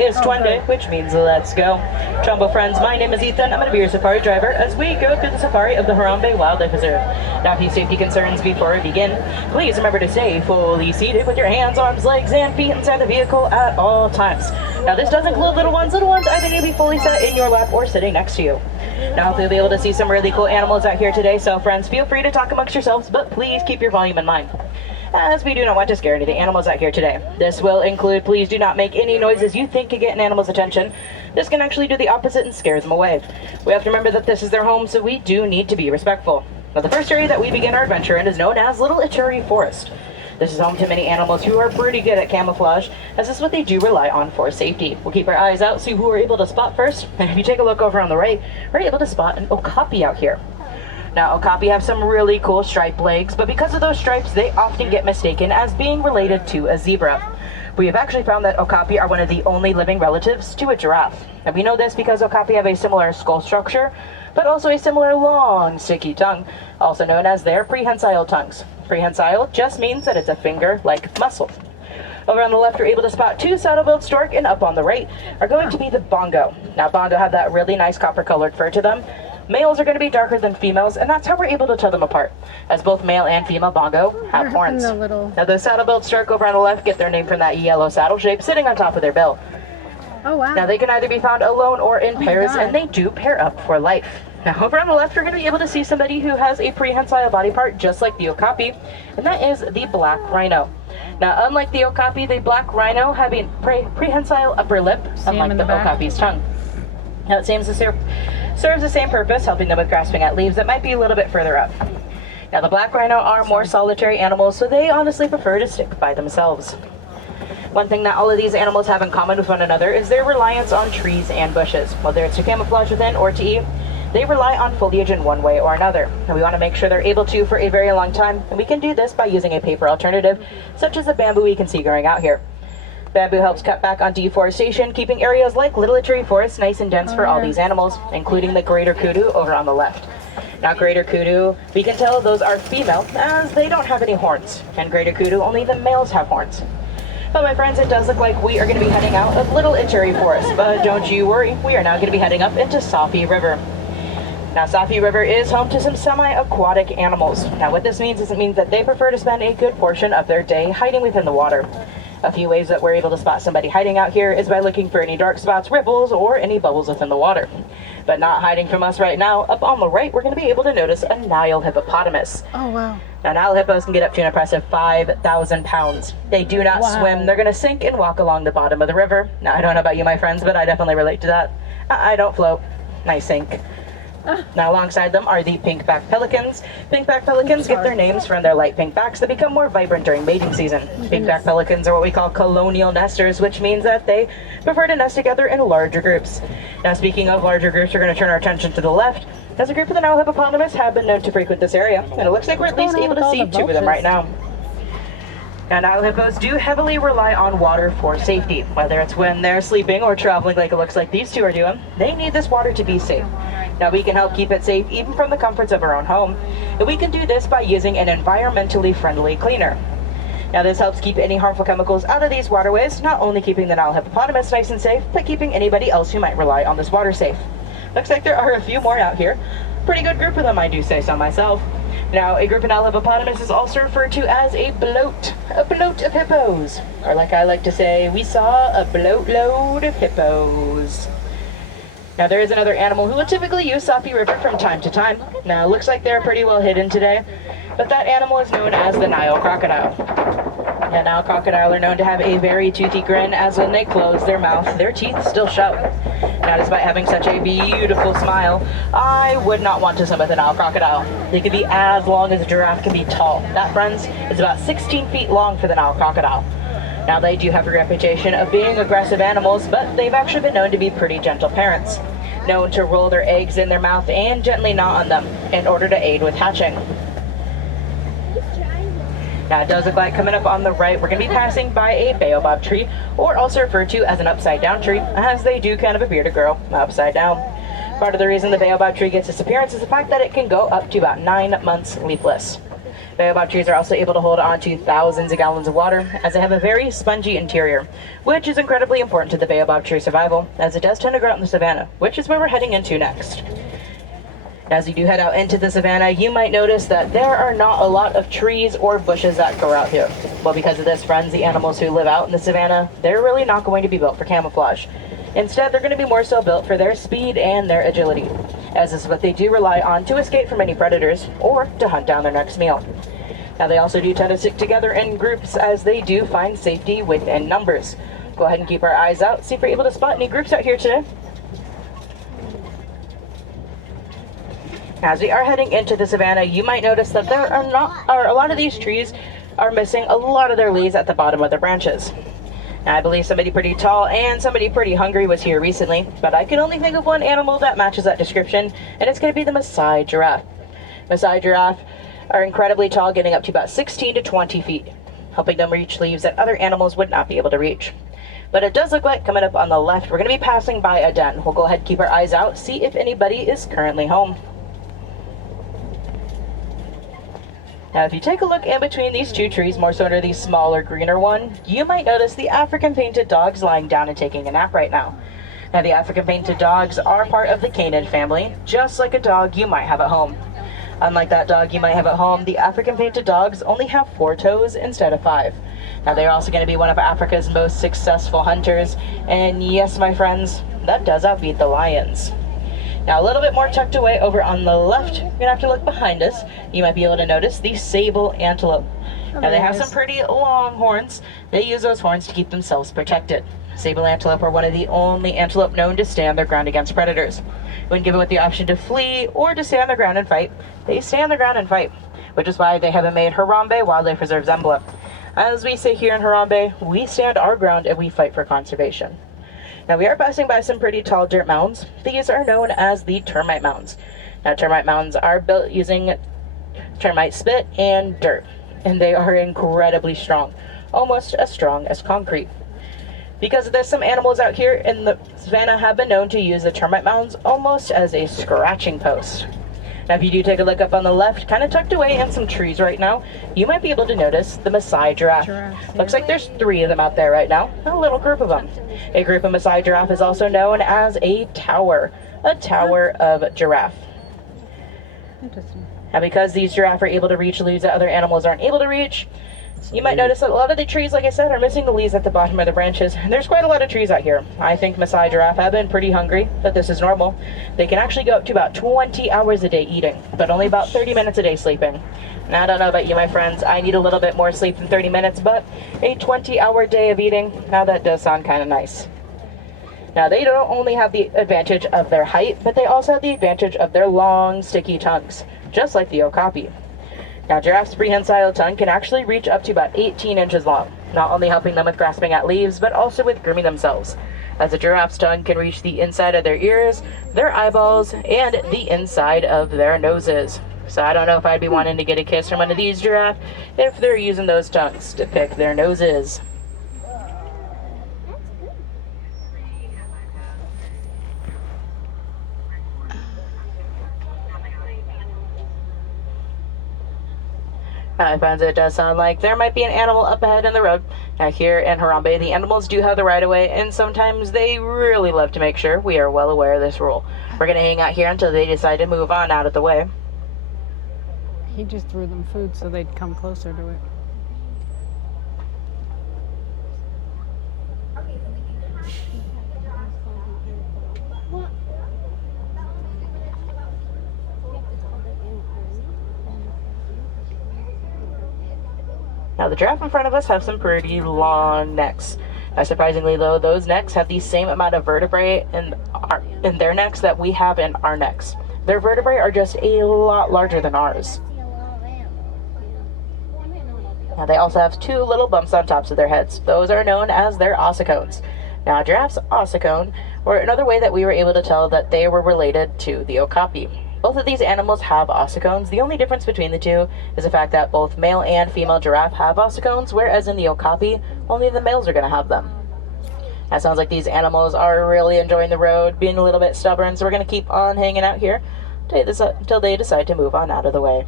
is Twende, which means let's go. Trumbo friends, my name is Ethan. I'm going to be your safari driver as we go through the safari of the Harambe Wildlife Reserve. Now, a few safety concerns before we begin. Please remember to stay fully seated with your hands, arms, legs, and feet inside the vehicle at all times. Now, this does include little ones. Little ones either need to be fully set in your lap or sitting next to you. Now, hopefully you'll be able to see some really cool animals out here today, so friends, feel free to talk amongst yourselves, but please keep your volume in mind, as we do not want to scare any of the animals out here today. This will include, please do not make any noises you think could get an animal's attention. This can actually do the opposite and scare them away. We have to remember that this is their home, so we do need to be respectful. Now, the first area that we begin our adventure in is known as Little Ituri Forest. This is home to many animals who are pretty good at camouflage, as this is what they do rely on for safety. We'll keep our eyes out, see who we're able to spot first. And if you take a look over on the right, we're able to spot an okapi out here. Now, okapi have some really cool striped legs, but because of those stripes, they often get mistaken as being related to a zebra. We have actually found that okapi are one of the only living relatives to a giraffe. And we know this because okapi have a similar skull structure, but also a similar long, sticky tongue, also known as their prehensile tongues. Prehensile just means that it's a finger-like muscle. Over on the left, you're able to spot two saddle-billed stork, and up on the right are going to be the bongo. Now, bongo have that really nice copper-colored fur to them. Males are going to be darker than females, and that's how we're able to tell them apart, as both male and female bongo have horns. Now, the saddle-billed stork over on the left get their name from that yellow saddle shape sitting on top of their bill. Oh, wow. Now, they can either be found alone or in pairs, and they do pair up for life. Now, over on the left, we're going to be able to see somebody who has a prehensile body part, just like the okapi, and that is the black rhino. Now, unlike the okapi, the black rhino have a prehensile upper lip, unlike the okapi's tongue. Now, it seems to serves the same purpose, helping them with grasping at leaves that might be a little bit further up. Now, the black rhino are more solitary animals, so they honestly prefer to stick by themselves. One thing that all of these animals have in common with one another is their reliance on trees and bushes. Whether it's to camouflage within or to eat, they rely on foliage in one way or another. And we want to make sure they're able to for a very long time, and we can do this by using a paper alternative, such as the bamboo we can see growing out here. Bamboo helps cut back on deforestation, keeping areas like Little Ituri Forest nice and dense for all these animals, including the greater kudu over on the left. Now, greater kudu, we can tell those are female, as they don't have any horns. And greater kudu, only the males have horns. But my friends, it does look like we are going to be heading out of Little Ituri Forest, but don't you worry, we are now going to be heading up into Safi River. Now, Safi River is home to some semi-aquatic animals. Now, what this means is it means that they prefer to spend a good portion of their day hiding within the water. A few ways that we're able to spot somebody hiding out here is by looking for any dark spots, ripples, or any bubbles within the water. But not hiding from us right now, up on the right, we're going to be able to notice a Nile hippopotamus. Oh, wow. Now, Nile hippos can get up to an impressive 5,000 pounds. They do not swim. They're going to sink and walk along the bottom of the river. Now, I don't know about you, my friends, but I definitely relate to that. I don't float. I sink. Now, alongside them are the pink-backed pelicans. Pink-backed pelicans get their names from their light pink backs that become more vibrant during mating season. Pink-backed pelicans are what we call colonial nesters, which means that they prefer to nest together in larger groups. Now, speaking of larger groups, we're going to turn our attention to the left, as a group of the Nile hippopotamus have been known to frequent this area, and it looks like we're at least able to see two of them right now. Now, Nile hippos do heavily rely on water for safety, whether it's when they're sleeping or traveling like it looks like these two are doing. They need this water to be safe. Now, we can help keep it safe even from the comforts of our own home, and we can do this by using an environmentally friendly cleaner. Now, this helps keep any harmful chemicals out of these waterways, not only keeping the Nile hippopotamus nice and safe, but keeping anybody else who might rely on this water safe. Looks like there are a few more out here. Pretty good group of them, I do say so myself. Now, a group of Nile hippopotamus is also referred to as a bloat of hippos. Or like I like to say, we saw a bloat load of hippos. Now, there is another animal who will typically use Safi River from time to time. Now, it looks like they're pretty well hidden today, but that animal is known as the Nile crocodile. Yeah, Nile crocodile are known to have a very toothy grin, as when they close their mouth, their teeth still show. Now, despite having such a beautiful smile, I would not want to swim with a Nile crocodile. They could be as long as a giraffe can be tall. That, friends, is about 16 feet long for the Nile crocodile. Now, they do have a reputation of being aggressive animals, but they've actually been known to be pretty gentle parents, known to roll their eggs in their mouth and gently gnaw on them in order to aid with hatching. Now, it does look like coming up on the right, we're going to be passing by a baobab tree, or also referred to as an upside-down tree, as they do kind of appear to grow upside down. Part of the reason the baobab tree gets its appearance is the fact that it can go up to about 9 months leafless. Baobab trees are also able to hold on to thousands of gallons of water, as they have a very spongy interior, which is incredibly important to the baobab tree survival, as it does tend to grow out in the savanna, which is where we're heading into next. As you do head out into the savanna, you might notice that there are not a lot of trees or bushes that grow out here. Well, because of this, friends, the animals who live out in the savanna, they're really not going to be built for camouflage. Instead, they're going to be more so built for their speed and their agility, as this is what they do rely on to escape from any predators or to hunt down their next meal. Now, they also do tend to stick together in groups, as they do find safety within numbers. Go ahead and keep our eyes out, see if we're able to spot any groups out here today. As we are heading into the savanna, you might notice that there are a lot of these trees are missing a lot of their leaves at the bottom of their branches. Now, I believe somebody pretty tall and somebody pretty hungry was here recently, but I can only think of one animal that matches that description, and it's going to be the Maasai giraffe. Maasai giraffe are incredibly tall, getting up to about 16 to 20 feet, helping them reach leaves that other animals would not be able to reach. But it does look like coming up on the left, we're going to be passing by a den. We'll go ahead and keep our eyes out, see if anybody is currently home. Now, if you take a look in between these two trees, more so under the smaller, greener one, you might notice the African painted dogs lying down and taking a nap right now. Now, the African painted dogs are part of the canid family, just like a dog you might have at home. Unlike that dog you might have at home, the African painted dogs only have 4 toes instead of 5. Now, they're also going to be one of Africa's most successful hunters, and yes, my friends, that does outbeat the lions. Now, a little bit more tucked away over on the left, you're going to have to look behind us. You might be able to notice the sable antelope. Now, they have some pretty long horns. They use those horns to keep themselves protected. Sable antelope are one of the only antelope known to stand their ground against predators. When given with the option to flee or to stay on their ground and fight, they stay on their ground and fight, which is why they have a made Harambe Wildlife Reserve's emblem. As we say here in Harambe, we stand our ground and we fight for conservation. Now, we are passing by some pretty tall dirt mounds. These are known as the termite mounds. Now, termite mounds are built using termite spit and dirt, and they are incredibly strong, almost as strong as concrete. Because of this, some animals out here in the savanna have been known to use the termite mounds almost as a scratching post. Now, if you do take a look up on the left, kind of tucked away in some trees right now, you might be able to notice the Maasai giraffe. Looks like there's 3 of them out there right now, a little group of them. A group of Maasai giraffe is also known as a tower of giraffe. Interesting. Now, because these giraffe are able to reach leaves that other animals aren't able to reach, you might notice that a lot of the trees, like I said, are missing the leaves at the bottom of the branches. And there's quite a lot of trees out here. I think Maasai giraffe have been pretty hungry, but this is normal. They can actually go up to about 20 hours a day eating, but only about 30 minutes a day sleeping. Now, I don't know about you, my friends. I need a little bit more sleep than 30 minutes, but a 20-hour day of eating, now that does sound kind of nice. Now, they don't only have the advantage of their height, but they also have the advantage of their long, sticky tongues, just like the okapi. Now, giraffe's prehensile tongue can actually reach up to about 18 inches long, not only helping them with grasping at leaves, but also with grooming themselves, as a giraffe's tongue can reach the inside of their ears, their eyeballs, and the inside of their noses. So I don't know if I'd be wanting to get a kiss from one of these giraffe if they're using those tongues to pick their noses. I find it does sound like there might be an animal up ahead in the road. Now, here in Harambe, the animals do have the right of way, and sometimes they really love to make sure we are well aware of this rule. We're going to hang out here until they decide to move on out of the way. He just threw them food so they'd come closer to it. Now, the giraffe in front of us have some pretty long necks. Now, surprisingly, though, those necks have the same amount of vertebrae in their necks that we have in our necks. Their vertebrae are just a lot larger than ours. Now, they also have 2 little bumps on tops of their heads. Those are known as their ossicones. Now, a giraffe's ossicone, or another way that we were able to tell that they were related to the okapi. Both of these animals have ossicones. The only difference between the two is the fact that both male and female giraffe have ossicones, whereas in the okapi, only the males are going to have them. That sounds like these animals are really enjoying the road, being a little bit stubborn, so we're going to keep on hanging out here until they decide to move on out of the way.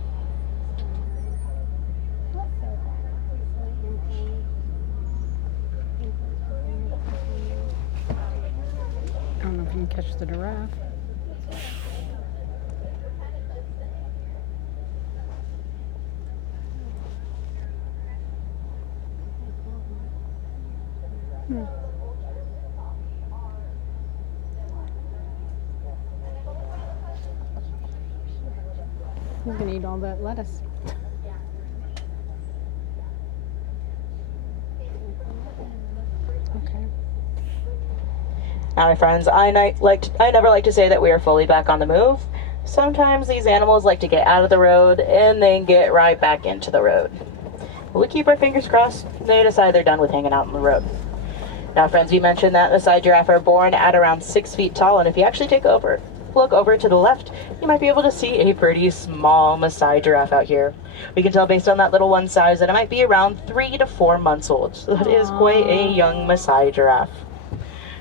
if you can catch the giraffe. He's gonna eat all that lettuce. Okay. Now, my friends, I never like to say that we are fully back on the move. Sometimes these animals like to get out of the road and then get right back into the road. We keep our fingers crossed they decide they're done with hanging out on the road. Now, friends, we mentioned that Maasai giraffe are born at around 6 feet tall, and if you actually look over to the left, you might be able to see a pretty small Maasai giraffe out here. We can tell based on that little one size that it might be around 3 to 4 months old. So that is quite a young Maasai giraffe.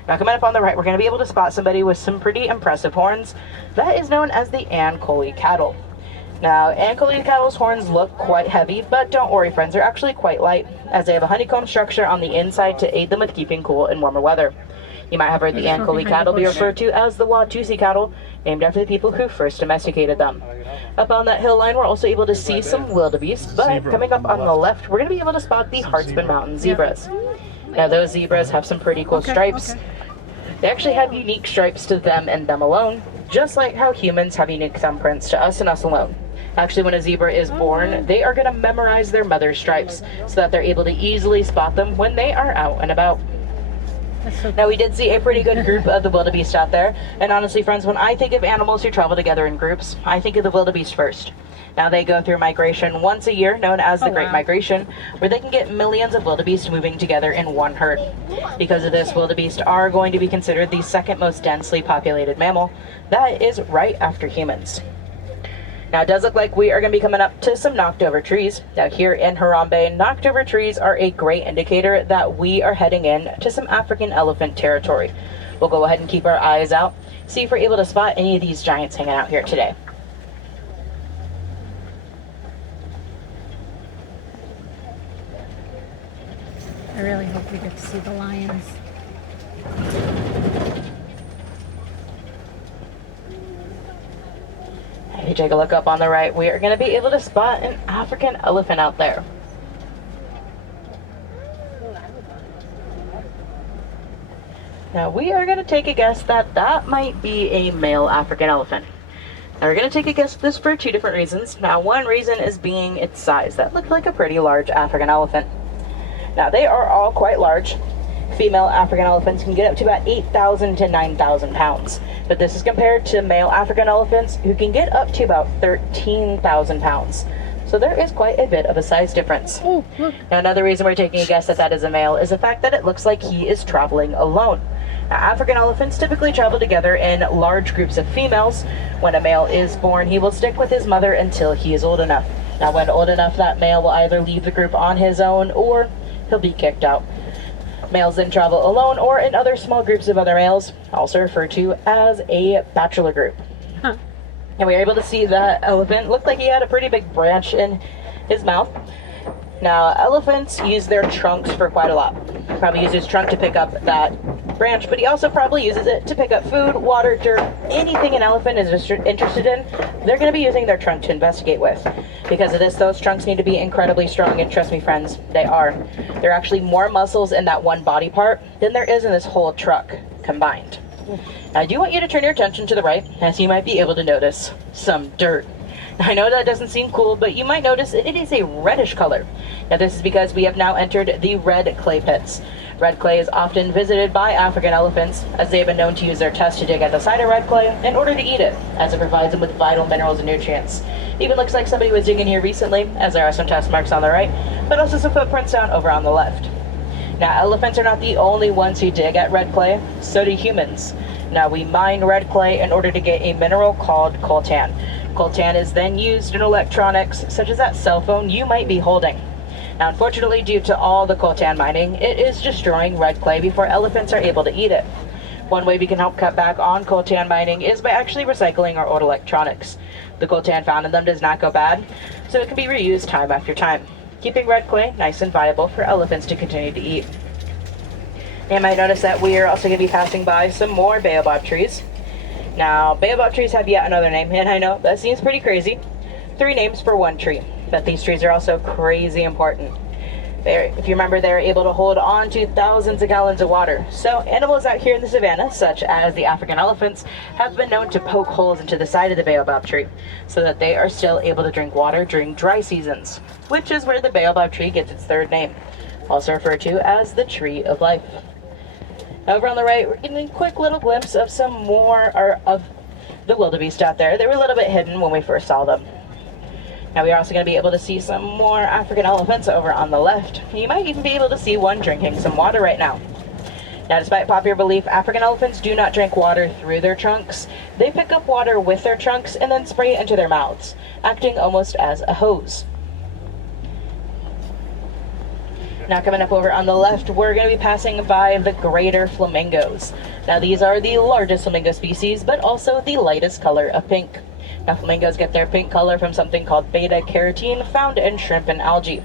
Now, coming up on the right, we're going to be able to spot somebody with some pretty impressive horns. That is known as the Ankole cattle. Now, Ankole cattle's horns look quite heavy, but don't worry, friends, they're actually quite light, as they have a honeycomb structure on the inside to aid them with keeping cool in warmer weather. You might have heard the Ankole cattle be referred to as the Watusi cattle, named after the people who first domesticated them. Up on that hill line, we're also able to see some wildebeest, but coming up on the left, we're going to be able to spot the Hartsman Mountain zebras. Now, those zebras have some pretty cool stripes. They actually have unique stripes to them and them alone, just like how humans have unique thumbprints to us and us alone. Actually, when a zebra is born, they are going to memorize their mother's stripes so that they're able to easily spot them when they are out and about. Now, we did see a pretty good group of the wildebeest out there, and honestly, friends, when I think of animals who travel together in groups, I think of the wildebeest first. Now, they go through migration once a year, known as the Great Migration, where they can get millions of wildebeest moving together in one herd. Because of this, wildebeest are going to be considered the second most densely populated mammal. That is right after humans. Now, it does look like we are going to be coming up to some knocked over trees. Now, here in Harambe, knocked over trees are a great indicator that we are heading in to some African elephant territory. We'll go ahead and keep our eyes out, see if we're able to spot any of these giants hanging out here today. I really hope we get to see the lions. If you take a look up on the right, we are going to be able to spot an African elephant out there. Now, we are going to take a guess that that might be a male African elephant. Now, we're going to take a guess at this for two different reasons. Now, one reason is being its size. That looked like a pretty large African elephant. Now, they are all quite large. Female African elephants can get up to about 8,000 to 9,000 pounds. But this is compared to male African elephants who can get up to about 13,000 pounds. So there is quite a bit of a size difference. Oh, look. Now, another reason we're taking a guess that that is a male is the fact that it looks like he is traveling alone. Now, African elephants typically travel together in large groups of females. When a male is born, he will stick with his mother until he is old enough. Now, when old enough, that male will either leave the group on his own or he'll be kicked out. Males then travel alone or in other small groups of other males, also referred to as a bachelor group. Huh. And we were able to see that elephant looked like he had a pretty big branch in his mouth. Now, elephants use their trunks for quite a lot. Probably use his trunk to pick up that branch, but he also probably uses it to pick up food, water, dirt, anything an elephant is interested in, they're going to be using their trunk to investigate with. Because of this, those trunks need to be incredibly strong, and trust me, friends, they are. There are actually more muscles in that one body part than there is in this whole truck combined. Now, I do want you to turn your attention to the right, as you might be able to notice some dirt. I know that doesn't seem cool, but you might notice it is a reddish color. Now, this is because we have now entered the red clay pits. Red clay is often visited by African elephants, as they have been known to use their tusks to dig at the side of red clay in order to eat it, as it provides them with vital minerals and nutrients. Even looks like somebody was digging here recently, as there are some test marks on the right, but also some footprints down over on the left. Now, elephants are not the only ones who dig at red clay, so do humans. Now, we mine red clay in order to get a mineral called coltan. Coltan is then used in electronics, such as that cell phone you might be holding. Now, unfortunately, due to all the coltan mining, it is destroying red clay before elephants are able to eat it. One way we can help cut back on coltan mining is by actually recycling our old electronics. The coltan found in them does not go bad, so it can be reused time after time, keeping red clay nice and viable for elephants to continue to eat. You might notice that we are also going to be passing by some more baobab trees. Now, baobab trees have yet another name, and I know that seems pretty crazy. 3 names for 1 tree, but these trees are also crazy important. If you remember, they're able to hold on to thousands of gallons of water. So animals out here in the savannah, such as the African elephants, have been known to poke holes into the side of the baobab tree so that they are still able to drink water during dry seasons, which is where the baobab tree gets its 3rd name, also referred to as the tree of life. Over on the right, we're getting a quick little glimpse of some more of the wildebeest out there. They were a little bit hidden when we first saw them. Now we're also going to be able to see some more African elephants over on the left. You might even be able to see one drinking some water right now. Now, despite popular belief, African elephants do not drink water through their trunks. They pick up water with their trunks and then spray it into their mouths, acting almost as a hose. Now coming up over on the left, we're going to be passing by the greater flamingos. Now these are the largest flamingo species, but also the lightest color of pink. Now flamingos get their pink color from something called beta-carotene found in shrimp and algae.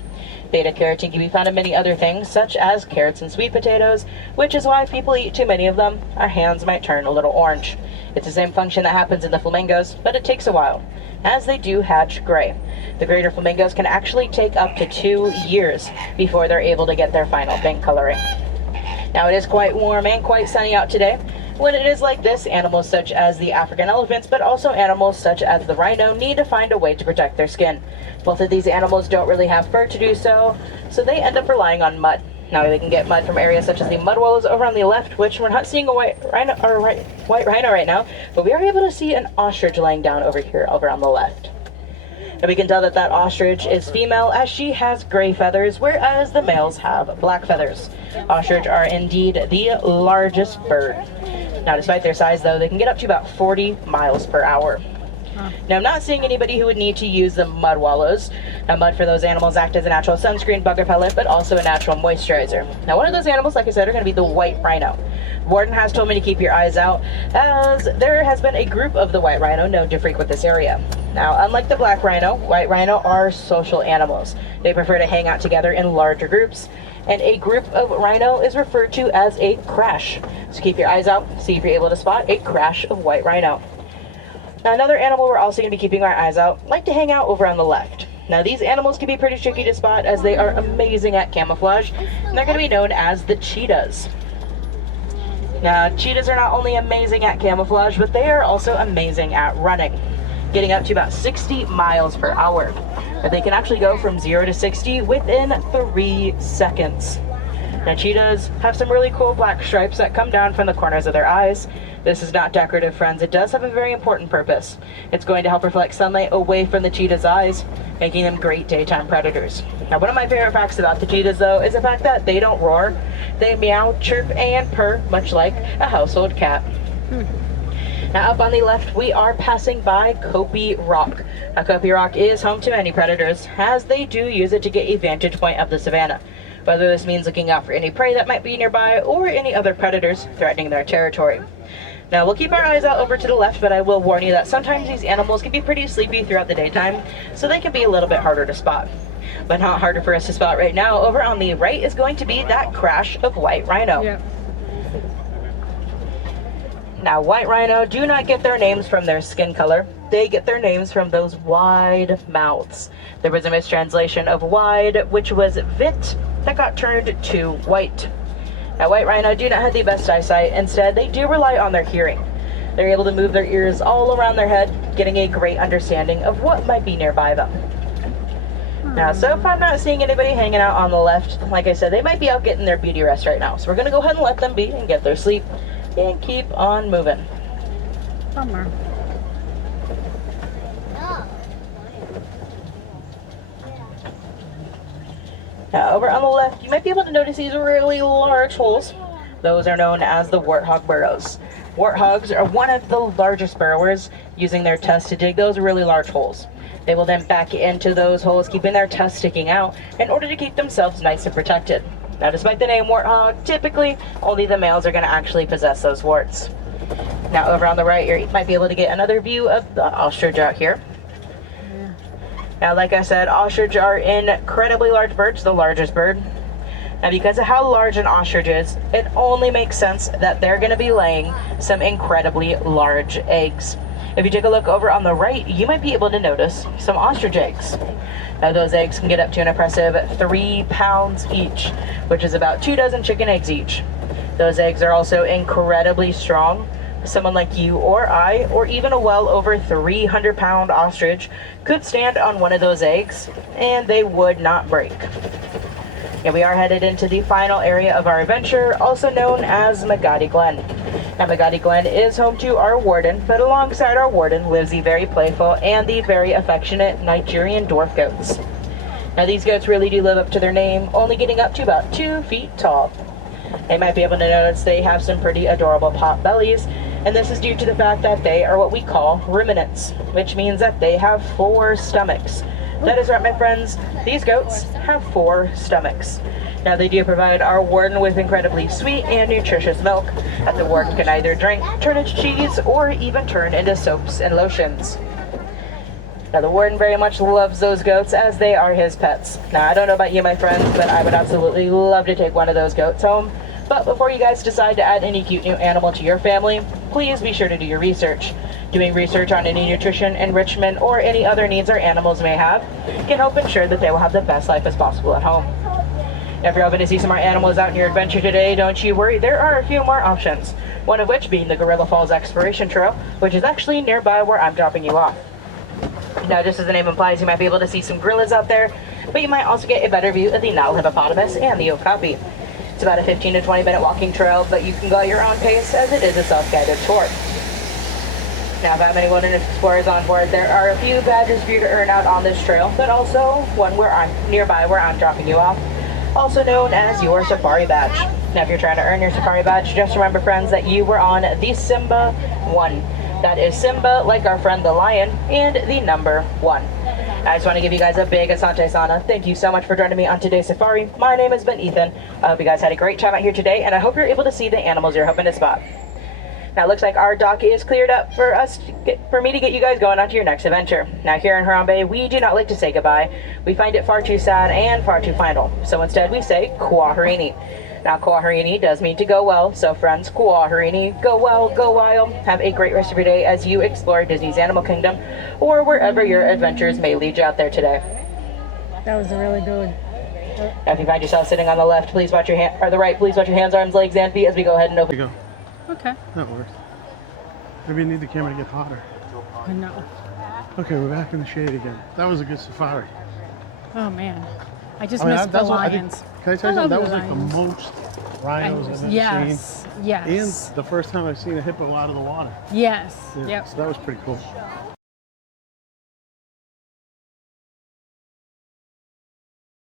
Beta-carotene can be found in many other things, such as carrots and sweet potatoes, which is why if people eat too many of them, our hands might turn a little orange. It's the same function that happens in the flamingos, but it takes a while, as they do hatch gray. The greater flamingos can actually take up to 2 years before they're able to get their final pink coloring. Now it is quite warm and quite sunny out today. When it is like this, animals such as the African elephants, but also animals such as the rhino, need to find a way to protect their skin. Both of these animals don't really have fur to do so, so they end up relying on mud. Now they can get mud from areas such as the mud wallows over on the left, which we're not seeing a white rhino right now, but we are able to see an ostrich laying down over here over on the left. And we can tell that that ostrich is female, as she has gray feathers, whereas the males have black feathers. Ostrich are indeed the largest bird. Now, despite their size, though, they can get up to about 40 miles per hour. Now, I'm not seeing anybody who would need to use the mud wallows. Now, mud for those animals act as a natural sunscreen, bug repellent, but also a natural moisturizer. Now, one of those animals, like I said, are going to be the white rhino. Warden has told me to keep your eyes out, as there has been a group of the white rhino known to frequent this area. Now, unlike the black rhino, white rhino are social animals. They prefer to hang out together in larger groups, and a group of rhino is referred to as a crash. So keep your eyes out, see if you're able to spot a crash of white rhino. Now, another animal we're also going to be keeping our eyes out like to hang out over on the left. Now, these animals can be pretty tricky to spot, as they are amazing at camouflage, and they're going to be known as the cheetahs. Now, cheetahs are not only amazing at camouflage, but they are also amazing at running, getting up to about 60 miles per hour. But they can actually go from 0 to 60 within 3 seconds. Now, cheetahs have some really cool black stripes that come down from the corners of their eyes. This is not decorative, friends. It does have a very important purpose. It's going to help reflect sunlight away from the cheetah's eyes, making them great daytime predators. Now, one of my favorite facts about the cheetahs, though, is the fact that they don't roar. They meow, chirp, and purr, much like a household cat. Now, up on the left, we are passing by Kopi Rock. Now, Kopi Rock is home to many predators, as they do use it to get a vantage point of the savannah, whether this means looking out for any prey that might be nearby or any other predators threatening their territory. Now, we'll keep our eyes out over to the left, but I will warn you that sometimes these animals can be pretty sleepy throughout the daytime, so they can be a little bit harder to spot. But not harder for us to spot right now. Over on the right is going to be that crash of white rhino. Yep. Now, white rhino do not get their names from their skin color. They get their names from those wide mouths. There was a mistranslation of wide, which was vit, that got turned to white. Now, white rhino do not have the best eyesight. Instead, they do rely on their hearing. They're able to move their ears all around their head, getting a great understanding of what might be nearby them. Now, so if I'm not seeing anybody hanging out on the left, like I said, they might be out getting their beauty rest right now. So we're going to go ahead and let them be and get their sleep and keep on moving. Bummer. Now, over on the left, you might be able to notice these really large holes. Those are known as the warthog burrows. Warthogs are one of the largest burrowers, using their tusks to dig those really large holes. They will then back into those holes, keeping their tusks sticking out in order to keep themselves nice and protected. Now, despite the name warthog, typically only the males are going to actually possess those warts. Now, over on the right, you might be able to get another view of the ostrich out here. Now, like I said, ostrich are incredibly large birds, the largest bird. Now, because of how large an ostrich is, it only makes sense that they're going to be laying some incredibly large eggs. If you take a look over on the right, you might be able to notice some ostrich eggs. Now, those eggs can get up to an impressive 3 pounds each, which is about 2 dozen chicken eggs each. Those eggs are also incredibly strong. Someone like you or I, or even a well over 300-pound ostrich, could stand on one of those eggs and they would not break. And we are headed into the final area of our adventure, also known as Magadi Glen. Now, Magadi Glen is home to our warden, but alongside our warden lives the very playful and the very affectionate Nigerian dwarf goats. Now, these goats really do live up to their name, only getting up to about 2 feet tall. You might be able to notice they have some pretty adorable pot bellies, and this is due to the fact that they are what we call ruminants, which means that they have 4 stomachs. That is right, my friends, these goats have 4 stomachs. Now, they do provide our warden with incredibly sweet and nutritious milk that the warden can either drink, turn into cheese, or even turn into soaps and lotions. Now, the warden very much loves those goats as they are his pets. Now, I don't know about you, my friends, but I would absolutely love to take one of those goats home. But before you guys decide to add any cute new animal to your family, please be sure to do your research. Doing research on any nutrition, enrichment, or any other needs our animals may have can help ensure that they will have the best life as possible at home. If you're hoping to see some more animals out in your adventure today, don't you worry, there are a few more options. One of which being the Gorilla Falls Exploration Trail, which is actually nearby where I'm dropping you off. Now, just as the name implies, you might be able to see some gorillas out there, but you might also get a better view of the Nile hippopotamus and the okapi. It's about a 15 to 20 minute walking trail, but you can go at your own pace as it is a self-guided tour. Now, if I have any wilderness explorers on board, there are a few badges for you to earn out on this trail, but also one where I'm nearby where I'm dropping you off, also known as your safari badge. Now, if you're trying to earn your safari badge, just remember, friends, that you were on the Simba 1. That is Simba, like our friend the lion, and the number 1. I just want to give you guys a big asante sana. Thank you so much for joining me on today's safari. My name has been Ethan. I hope you guys had a great time out here today, and I hope you're able to see the animals you're hoping to spot. Now, it looks like our dock is cleared up for me to get you guys going on to your next adventure. Now, here in Harambe, we do not like to say goodbye. We find it far too sad and far too final. So instead, we say Kwaherini. Now, Kwaherini does mean to go well. So, friends, Kwaherini, go well, go wild. Have a great rest of your day as you explore Disney's Animal Kingdom or wherever your adventures may lead you out there today. That was really good. Now, if you find yourself sitting on the left, please watch your hand, or the right, please watch your hands, arms, legs, and feet as we go ahead and open. There you go. Okay. That works. Maybe you need the camera to get hotter. No. Okay, we're back in the shade again. That was a good safari. Oh man, I just missed the that's what lions. Can I tell you I something? That love was the like the lions. most rhinos I've ever Yes. seen. Yes. And the first time I've seen a hippo out of the water. Yes. Yeah, Yep. So that was pretty cool.